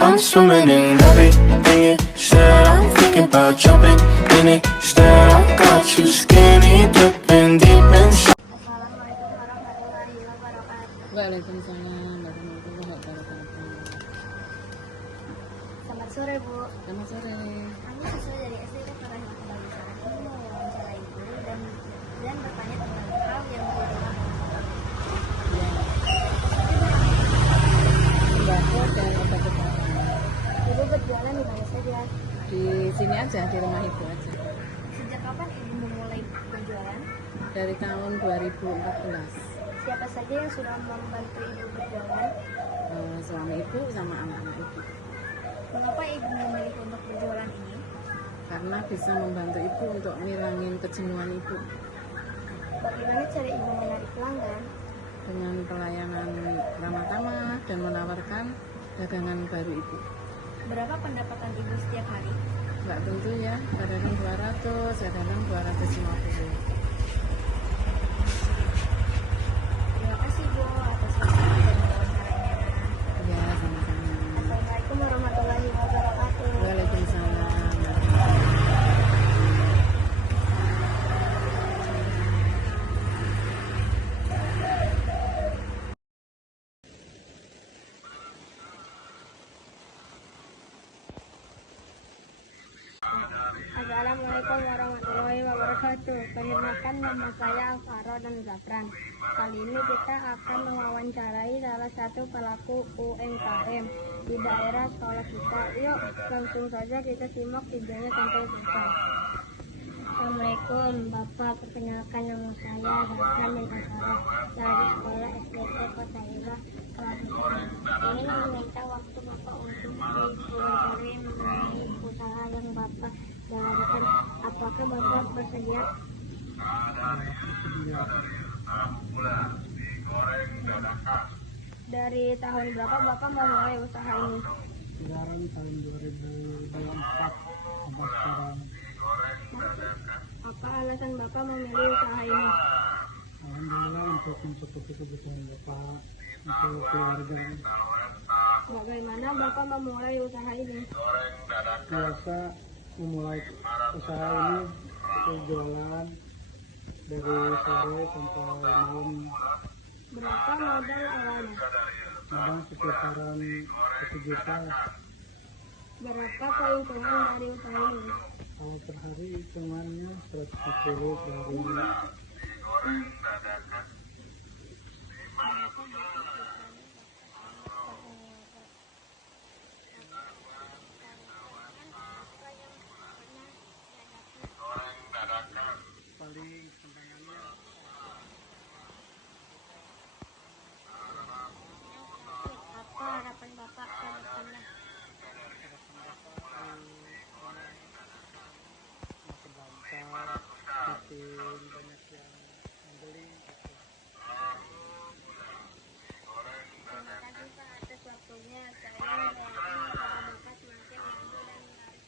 I'm swimming in everything you said. I'm thinking about jumping in it. Instead, I got you skinny dipping deep inside. Assalamualaikum warahmatullahi wabarakatuh. Waalaikumsalam warahmatullahi wabarakatuh. Selamat sore, Bu. Selamat sore. Kami siswa dari SD Farah Bagusan ingin mewawancarai guru dan bertanya tentang hal yang berulang. Sembako dan obat-obatan. Ibu berjualan di mana saja? Di sini aja, di rumah ibu aja. Sejak kapan Ibu memulai berjualan? Dari tahun 2014. Siapa saja yang sudah membantu Ibu berjualan? Suami ibu sama anak-anak ibu. Mengapa Ibu memilih untuk berjualan ini? Karena bisa membantu ibu untuk ngilangin kejenuhan ibu Bagaimana cara Ibu menarik pelanggan? dengan pelayanan ramah tamah dan menawarkan dagangan baru ibu. Berapa pendapatan Ibu setiap hari? Nggak tentu ya, kadang 200, kadang 250. Terima kasih, Bu, atas waktu dan wawancaranya. Ya, sama-sama. Assalamualaikum warahmatullahi wabarakatuh. Waalaikumsalam. Assalamualaikum warahmatullahi wabarakatuh. Perkenalkan, nama saya Alvaro dan Zafran. Kali ini kita akan mewawancarai salah satu pelaku UMKM di daerah sekolah kita. Yuk, langsung saja kita simak videonya sampai selesai. Assalamualaikum Bapak, perkenalkan nama saya Zafran bin Alvaro dari sekolah SDT Kota Ibah, kelas 4. Ini meminta waktu Bapak untuk diwawancarai mengenai usaha yang Bapak jalankan. Apakah Bapak bersedia? Dari tahun berapa Bapak memulai usaha ini? Sekarang tahun 2024 sampai sekarang. Apa alasan Bapak memilih usaha ini? Alhamdulillah untuk mencukupi kebutuhan Bapak untuk keluarga. Bagaimana Bapak memulai usaha ini? Biasa memulai usaha ini itu jualan dari sore sampai malam, Berapa modal awalnya? kadang sekitaran 1 juta. Berapa keuntungan dari usaha ini? Kalau per hari hitungannya 150 per hari. Paling tantangannya Apa harapan Bapak ke depannya? makin lancar, makin banyak yang membeli gitu. Terima kasih Pak atas waktunya. Saya doakan usaha Bapak semakin maju dan menarik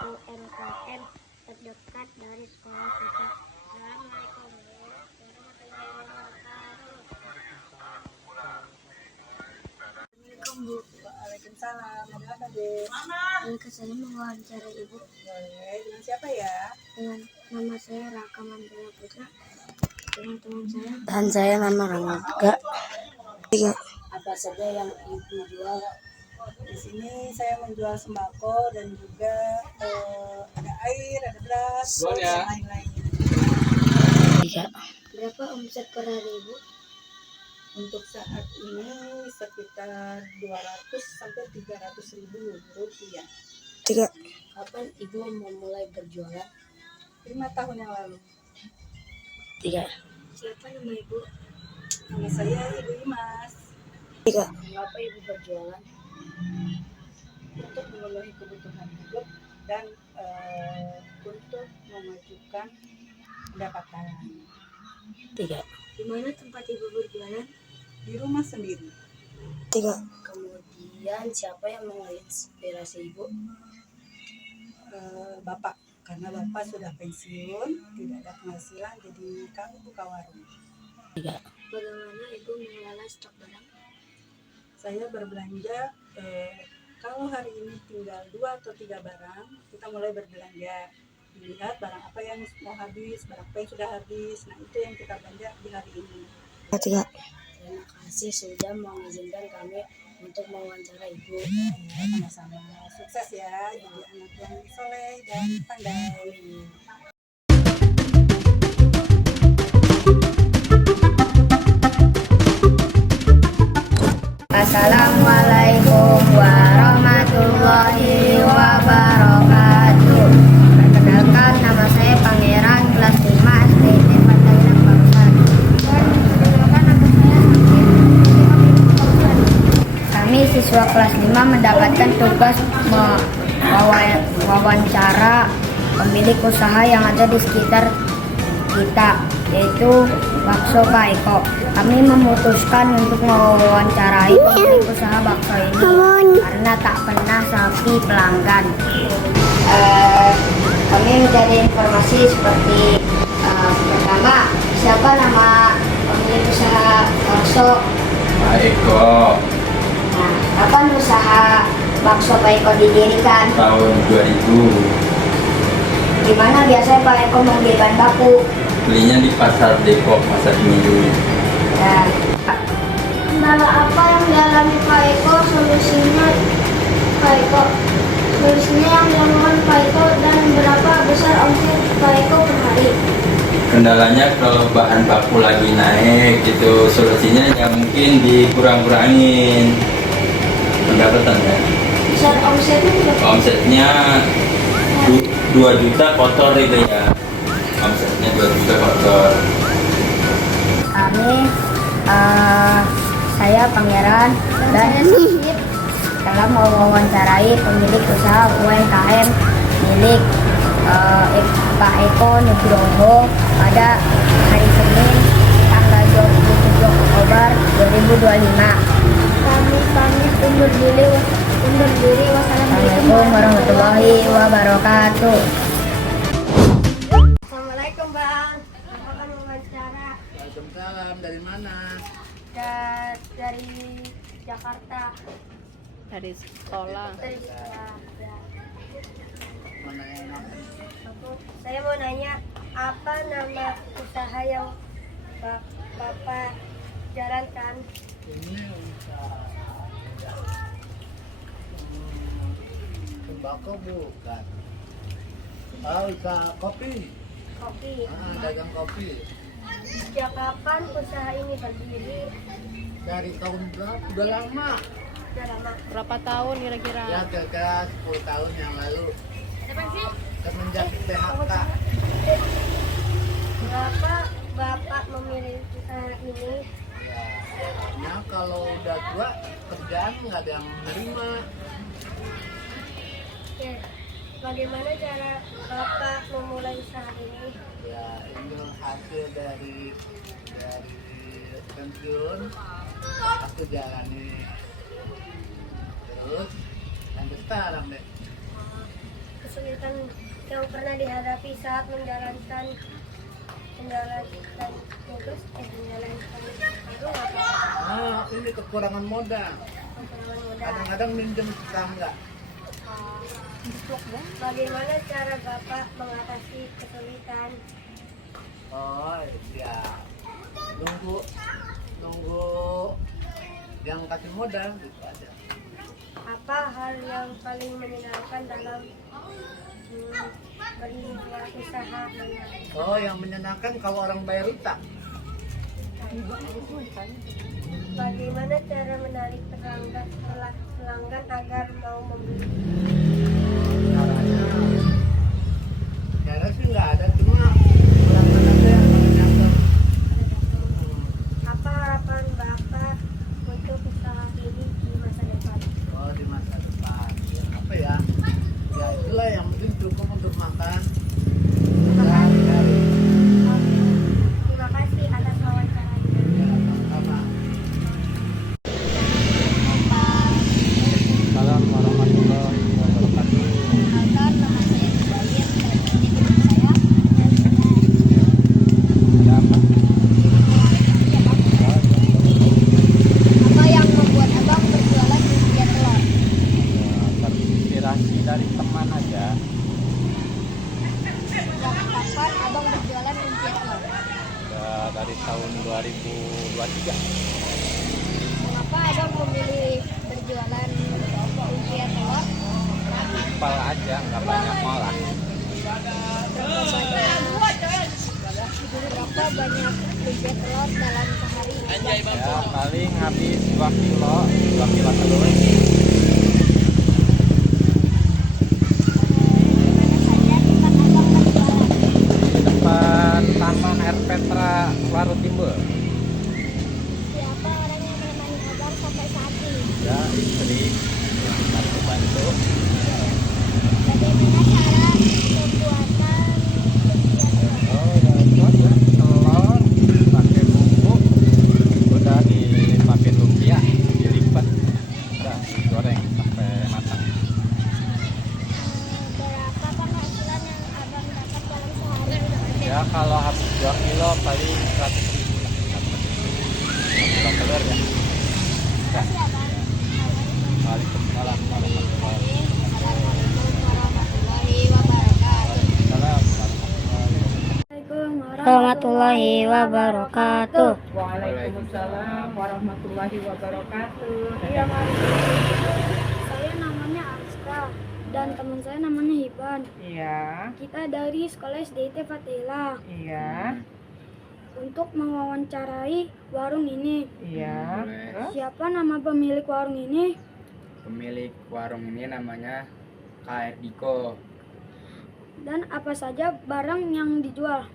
UMKM terdekat dari sekolah kita. Assalamualaikum warahmatullahi wabarakatuh. Assalamualaikum Bu. Waalaikumsalam. Ada apa, Dek? Ini saya mewawancarai Ibu Boleh. Dengan siapa ya? dengan nama saya Raka Mandala Putra, dengan teman saya. Dan saya Mama Rangga. Tiga. Apa saja yang Ibu jual? Di sini saya menjual sembako dan juga ada air, ada beras, dan lain-lainnya. Tiga. Berapa omset per hari Ibu? Untuk saat ini sekitar 200 sampai 300 ribu rupiah. Tiga. Kapan Ibu memulai berjualan? 5 tahun yang lalu. Tiga. Siapa nama Ibu? Nama saya Ibu Imas. Tiga. Mengapa Ibu berjualan? Untuk memenuhi kebutuhan hidup dan untuk memajukan pendapatan. Tiga. Di mana tempat Ibu berjualan? Di rumah sendiri. Tiga. Kemudian siapa yang menginspirasi Ibu? Bapak karena Bapak sudah pensiun, tidak ada penghasilan, jadi kami buka warung. 3. Bagaimana Ibu mengelola stok barang? Saya berbelanja, kalau hari ini tinggal 2 atau 3 barang, kita mulai berbelanja. Dilihat barang apa yang mau habis, barang apa yang sudah habis. Nah, itu yang kita belanja di hari ini. 3. Terima kasih sudah mengizinkan kami untuk mewawancara Ibu. Sama-sama. Sukses ya, jadi anak yang soleh dan pandai. Assalamualaikum warahmatullahi wabarakatuh. Perkenalkan, nama saya Pangeran, kelas 5 SD Pantainang Bangsan. Perkenalkan, nama saya Kami siswa kelas 5 mendapatkan tugas mewawancara pemilik usaha yang ada di sekitar kita, yaitu bakso Pak Eko. Kami memutuskan untuk mewawancarai pemilik usaha bakso ini karena tak pernah sepi pelanggan. Kami mencari informasi seperti pertama, siapa nama pemilik usaha bakso Pak Eko? Nah, kapan usaha bakso Pak Eko didirikan? Tahun 2000. Di mana biasanya Pak Eko membeli bahan baku? Belinya di pasar Depok, pasar Minggu. Dan kendala apa yang dialami Pak Eko, solusinya yang dilakukan Pak Eko, dan berapa besar omset Pak Eko per hari? Kendalanya kalau bahan baku lagi naik gitu, solusinya ya mungkin dikurang-kurangin pendapatannya. Besar omsetnya berapa? Omsetnya 2 juta kotor itu ya. Omsetnya 2 juta kotor. Kami, saya Pangeran dan telah mewawancarai pemilik usaha UMKM milik Pak Eko Nugroho pada hari Senin tanggal 27 Oktober 2025. Kami pamit undur diri. Wassalamualaikum warahmatullahi wabarakatuh. Assalamualaikum Bang. Apa wawancara? Waalaikumsalam, dari mana? Dari Jakarta. Dari sekolah. Dari sekolah. Ya. Mana enak? Saya mau nanya, apa nama usaha yang Bapak jalankan? Ini usaha tembakau bukan? Usaha kopi. Kopi. Dagang kopi. Sejak kapan usaha ini berdiri? Dari tahun berapa? Udah lama. Sudah lama. Berapa tahun kira-kira? Ya kira-kira 10 tahun yang lalu. Semenjak PHK. Kenapa Bapak memilih usaha ini? Ya, kalau udah tua kerjaan nggak ada yang menerima. Oke. Bagaimana cara Bapak memulai usaha ini? Ya ini hasil dari pensiun aku jalani terus sampai sekarang deh. Kesulitan yang pernah dihadapi saat menjalankan tugas apa? Ini kekurangan modal. Kadang-kadang minjem tetangga. Bagaimana cara Bapak mengatasi kesulitan? Ya nunggu yang kasih modal gitu aja. Apa hal yang paling menyenangkan dalam berusaha? Yang menyenangkan kalau orang bayar utang. Bagaimana cara menarik pelanggan agar mau membeli? Cara sih nggak ada, cuma pelanggan aja yang menyenangkan. Apa harapan Bapak untuk usaha ini di masa depan? Di masa depan ya, apa ya? Ya itulah yang penting cukup untuk makan. Sehari-hari. Terima kasih atas wawancaranya. Ya, sama-sama. Assalamualaikum warahmatullahi wabarakatuh. Perkenalkan, nama saya Zubair dan ini dari tahun 2023. Mengapa abang memilih berjualan lumpia telur? Simpel aja, nggak banyak malah. Berapa banyak lumpia telur dalam sehari? Ya paling habis 2 kilo telur. Depan Taman Air Petra Waru Timbul. Siapa orang yang menemani abang sampai saat ini? Ya istri yang bantu. Bagaimana cara pembuatan lumpia telur? Oh ya itu aja telur pakai bumbu, udah dipakai lumpia, dilipat, udah digoreng sampai matang. Berapa penghasilan yang abang dapat dalam sehari? Ya kalau habis 2 kilo paling 100.000 lah. 2 kilo telur ya. Ya. Waalaikumsalam warahmatullahi wabarakatuh. Assalamualaikum warahmatullahi wabarakatuh. Warahmatullahi wabarakatuh. Waalaikumsalam warahmatullahi wabarakatuh. Iya, saya namanya Ariska dan teman saya namanya Hiban. Iya, Kita dari sekolah SDIT Fatila iya, untuk mewawancarai warung ini. iya. Terus? Siapa nama pemilik warung ini? Pemilik warung ini namanya Kak Diko. Dan apa saja barang yang dijual?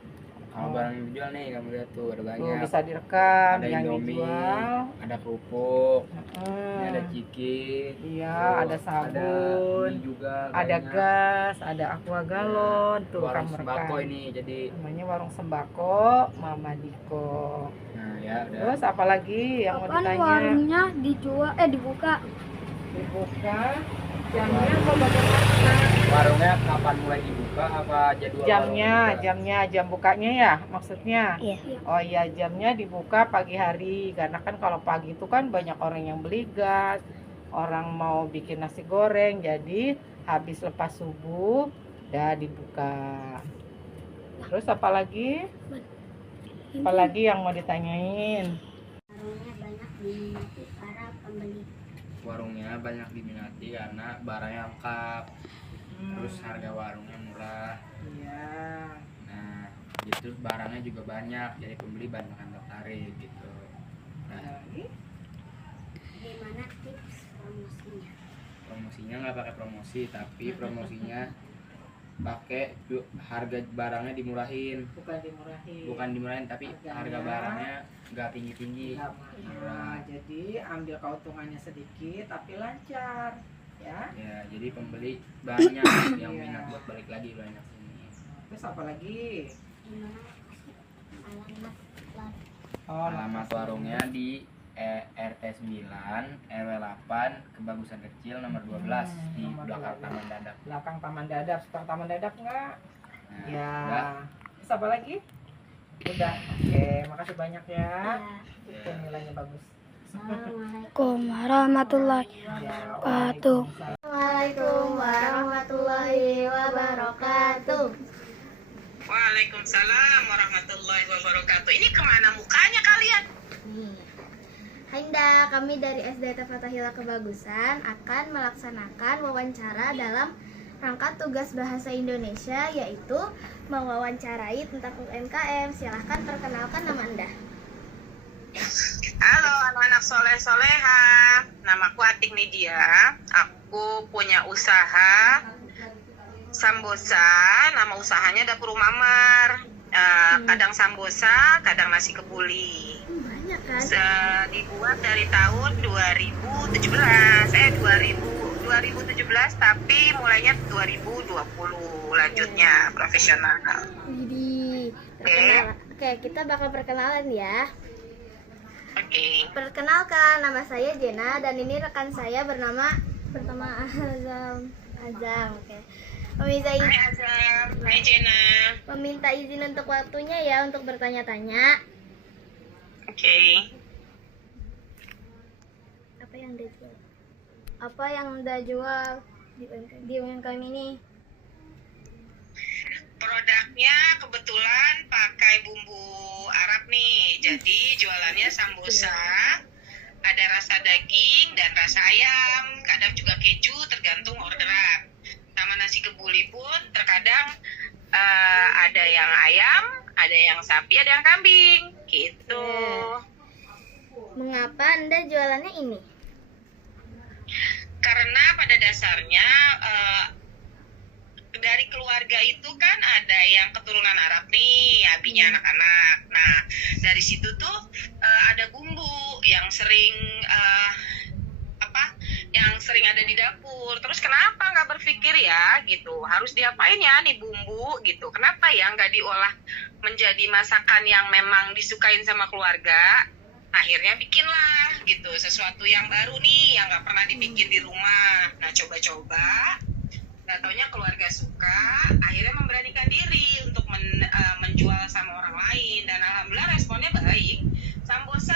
Kalau barang yang dijual nih kamu lihat tuh ada Tuh, banyak. bisa direkam Ada yang Indomie, dijual. ada kerupuk, Hmm. ini ada ciki, Iya, tuh, ada sabun, mie juga, ada banyak. gas, ada aqua galon. Tuh Warung kamu sembako rekam. ini jadi. Namanya warung sembako Mama Diko. Nah ya udah. Terus apalagi yang mau Kapan ditanya? warungnya dibuka? Dibuka jamnya apa bagaimana? Warungnya kapan mulai dibuka apa jadwal Jamnya, warung buka? jam bukanya ya maksudnya? Iya. Oh iya, jamnya dibuka pagi hari karena kan kalau pagi itu kan banyak orang yang beli gas, orang mau bikin nasi goreng, jadi habis lepas subuh udah dibuka. Terus apalagi? Apalagi yang mau ditanyain? Warungnya banyak diminati para pembeli. Warungnya banyak diminati karena barangnya lengkap. Terus harga warungnya murah. Iya. Nah, gitu barangnya juga banyak, jadi pembeli banyak yang tertarik gitu. Nah, Lagi? Gimana tips promosinya? promosinya nggak pakai promosi, tapi promosinya pakai harga barangnya dimurahin. Bukan dimurahin. Bukan dimurahin, tapi Harganya harga barangnya nggak tinggi-tinggi. Nggak mahal. Jadi ambil keuntungannya sedikit tapi lancar, ya. Ya, jadi pembeli banyak yang Iya. minat buat balik lagi banyak sini. Terus apa lagi? Gimana alamat warung? Oh, Alamat warungnya di RT 9 RW 8 Kebagusan Kecil nomor 12 di nomor belakang 12. Taman Dadap. belakang Taman Dadap. Setelah Taman Dadap enggak? Nah, Ya. udah. Terus apa lagi? Udah. Oke, makasih banyak ya. Ya. Itu nilainya bagus. Assalamualaikum warahmatullahi Ya, wabarakatuh. waalaikumsalam. warahmatullahi wabarakatuh. Waalaikumsalam warahmatullahi wabarakatuh. Ini kemana mukanya kalian? Hainda, kami dari SDT Fatahila Kebagusan akan melaksanakan wawancara dalam rangka tugas bahasa Indonesia, yaitu mewawancarai tentang UMKM. Silahkan perkenalkan nama Anda. Halo anak-anak soleh-soleha. Namaku Atik Nidia. Aku punya usaha sambosa. Nama usahanya Dapur Mamar. Kadang sambosa, kadang nasi kebuli. Banyak kan? Dibuat dari tahun 2017, tapi mulainya 2020, lanjutnya profesional. Widih. Oke, kita bakal perkenalan ya. Oke. Perkenalkan, nama saya Jena dan ini rekan saya bernama Azam. Oke. Hai Azam, hai Jena. Meminta izin untuk waktunya ya untuk bertanya-tanya. Oke. Apa yang Anda jual? Apa yang Anda jual di UMKM ini? Produknya kebetulan pakai bumbu Arab nih. Dia sambosa, ada rasa daging dan rasa ayam, kadang juga keju, tergantung orderan. Sama nasi kebuli pun terkadang ada yang ayam, ada yang sapi, ada yang kambing, gitu. Mengapa Anda jualannya ini? Karena pada dasarnya dari keluarga itu kan ada yang keturunan Arab nih, abinya anak-anak. Nah, dari situ tuh ada bumbu yang sering yang sering ada di dapur. Terus kenapa nggak berpikir ya gitu, harus diapain ya nih bumbu gitu? Kenapa ya nggak diolah menjadi masakan yang memang disukain sama keluarga? Akhirnya bikinlah gitu sesuatu yang baru nih yang nggak pernah dibikin di rumah. Nah, coba-coba, nggak taunya keluarga suka, akhirnya memberanikan diri untuk menjual sama orang lain, dan alhamdulillah responnya baik. Sambosa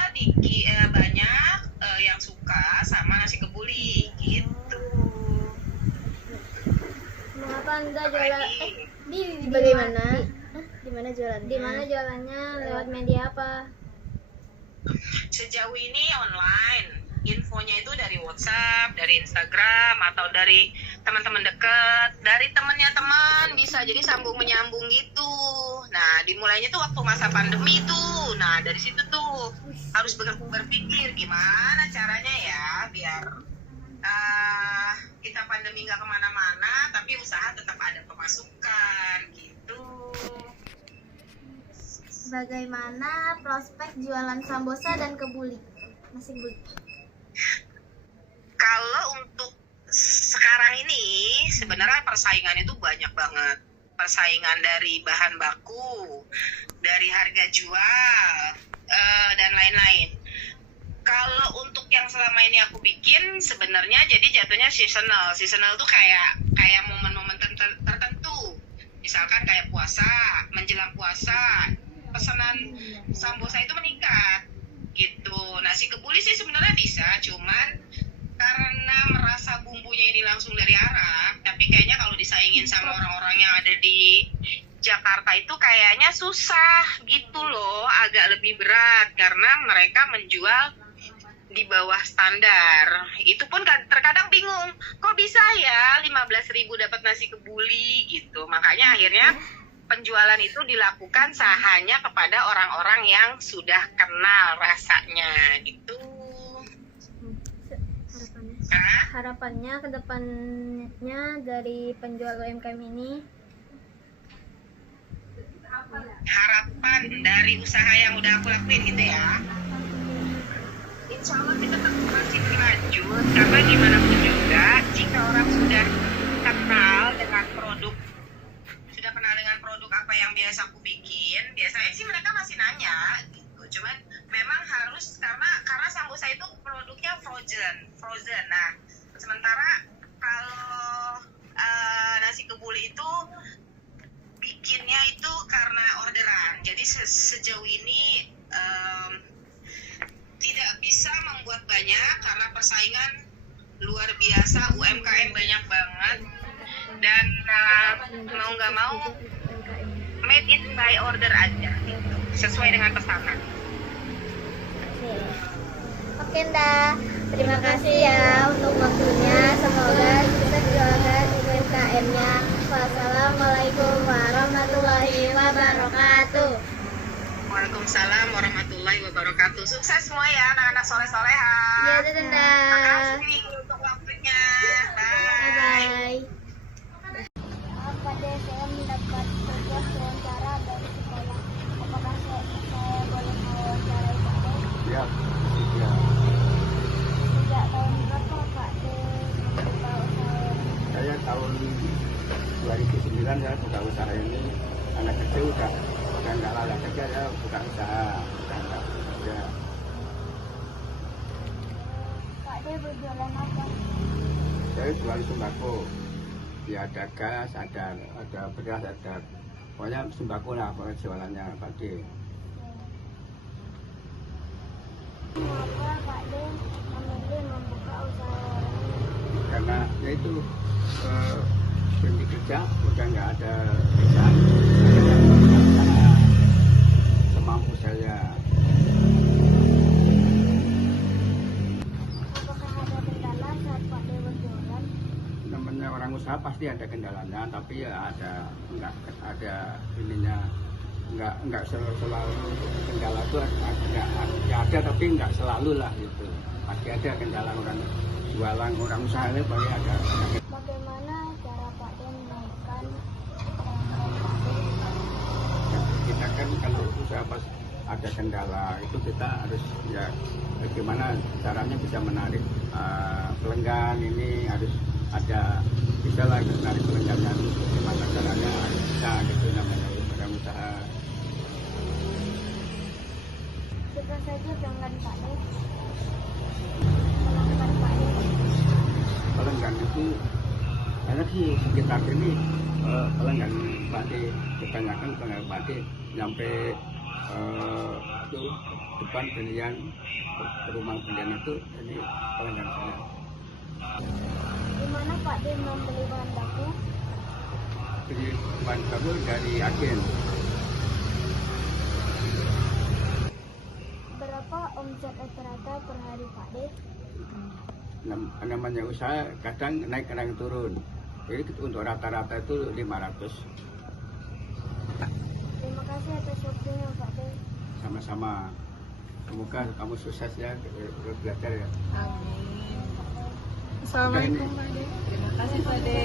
banyak yang suka sama nasi kebuli gitu. Mengapa Anda jualan di mana jualannya? Di mana jualannya? Lewat media apa? Sejauh ini online. Infonya itu dari WhatsApp, dari Instagram, atau dari teman-teman dekat, dari temennya teman, bisa jadi sambung menyambung gitu. Nah, dimulainya tuh waktu masa pandemi tuh. Nah, dari situ tuh harus berpikir gimana caranya ya biar kita pandemi nggak kemana-mana, tapi usaha tetap ada pemasukan gitu. Bagaimana prospek jualan sambosa dan kebuli? Nasi kebuli. Kalau untuk sekarang ini sebenarnya persaingan itu banyak banget. Persaingan dari bahan baku, dari harga jual, dan lain-lain. Kalau untuk yang selama ini aku bikin sebenarnya jadi jatuhnya seasonal. Seasonal tuh kayak momen-momen tertentu. Misalkan kayak puasa, menjelang puasa, pesanan sambosa itu meningkat gitu. Nasi kebuli sih sebenarnya bisa, cuman karena merasa bumbunya ini langsung dari Arab, tapi kayaknya kalau disaingin sama orang-orang yang ada di Jakarta itu kayaknya susah gitu loh, agak lebih berat karena mereka menjual di bawah standar. Itu pun terkadang bingung, kok bisa ya 15.000 dapat nasi kebuli gitu. Makanya akhirnya penjualan itu dilakukan hanya kepada orang-orang yang sudah kenal rasanya gitu. Harapannya ke depannya dari penjual UMKM ini? Harapan dari usaha yang udah aku lakuin gitu ya, insya Allah kita tetap masih berlanjut, karena gimana pun juga jika orang sudah kenal dengan produk apa yang biasa aku bikin, biasanya sih mereka masih nanya gitu. Cuman memang harus karena sambosa itu produknya frozen. Nah, sementara kalau nasi kebuli itu bikinnya itu karena orderan. Jadi sejauh ini tidak bisa membuat banyak karena persaingan luar biasa, UMKM banyak banget, dan mau nggak mau made it by order aja gitu, sesuai dengan pesanan. Oke, Nda. Terima kasih ya untuk waktunya. Semoga sukses jualan UMKM-nya. Wassalamualaikum warahmatullahi wabarakatuh. Waalaikumsalam warahmatullahi wabarakatuh. Sukses semua ya anak-anak soleh-soleha. Iya, dadah, Nda. Makasih untuk waktunya. Bye. Bye. Pada saya mendapat tugas wawancara dari sekolah. Apakah saya boleh mewawancarai Pak De? Ya. Sejak tahun berapa Pak De membuka usaha? Saya tahun 2009 ya buka usaha ini. Anak kecil udah nggak layak kerja ya buka usaha. Ya. Pak De berjualan apa? Saya jual sembako. Ya ada gas, ada beras, ada pokoknya sembako lah jualannya Pak De. Mengapa Pak De memilih membuka usaha? Karena ya itu berhenti kerja udah nggak ada kerjaan, semampu saya. pasti ada kendalanya, tapi ya nggak ada ininya, nggak selalu kendala itu ada tapi nggak selalu lah gitu. Pasti ada kendala orang jualan, orang usaha ini pasti ada. Bagaimana cara Pak De menaikkan Kita kan kalau usaha pas ada kendala itu kita harus ya bagaimana caranya bisa menarik pelanggan, ini harus ada bisa lah menarik pelanggannya, bagaimana caranya bisa gitu, namanya orang usaha. siapa saja pelanggan Pak De? Pelanggan Pak De. Pelanggan itu karena di sekitar ini pelanggan Pak De, kebanyakan pelanggan Pak De sampai itu depan belian ke rumah belian itu ini pelanggan saya. Di mana Pak De membeli bahan baku? Beli bahan baku dari agen. Berapa omset rata-rata per hari Pak De? Namanya usaha kadang naik kadang turun. Jadi untuk rata-rata itu 500. Terima kasih atas waktunya Pak De. Sama-sama. Semoga kamu sukses ya belajar ya. Amin. Assalamualaikum Pak De. Terima kasih Pak De.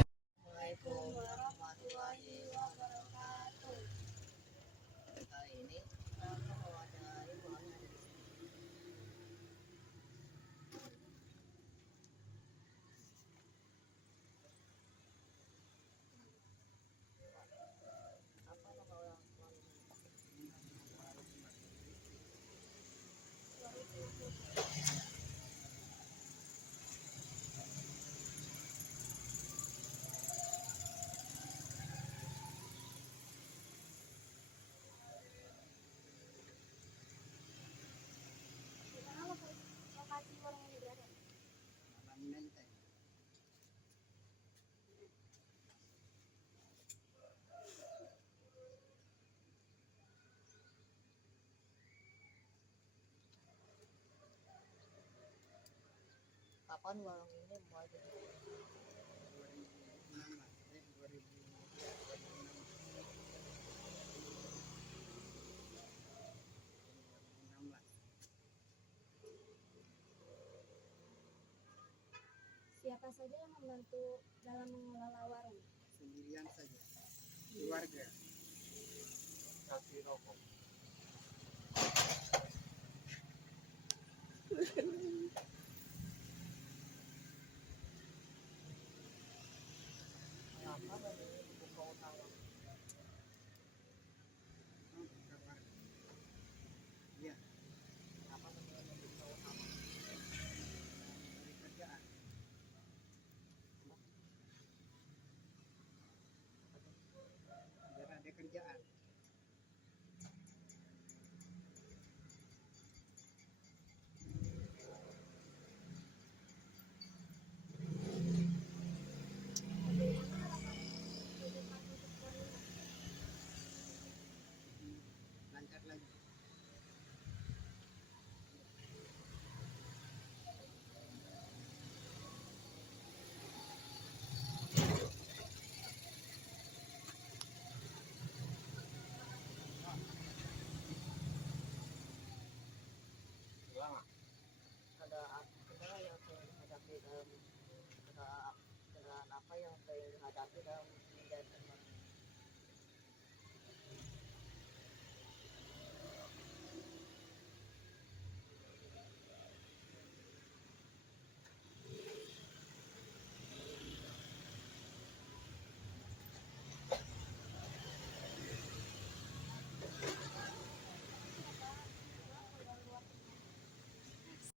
Assalamualaikum warahmatullahi wabarakatuh. Kali ini mau ada ibu-ibu di sini. Apa nama orang tua? Lokasi warung ini berada. Menteng. Kapan warung ini mulai berdiri? 2016. Siapa saja yang membantu dalam mengelola warung? Sendirian saja. Keluarga. Kasih rokok.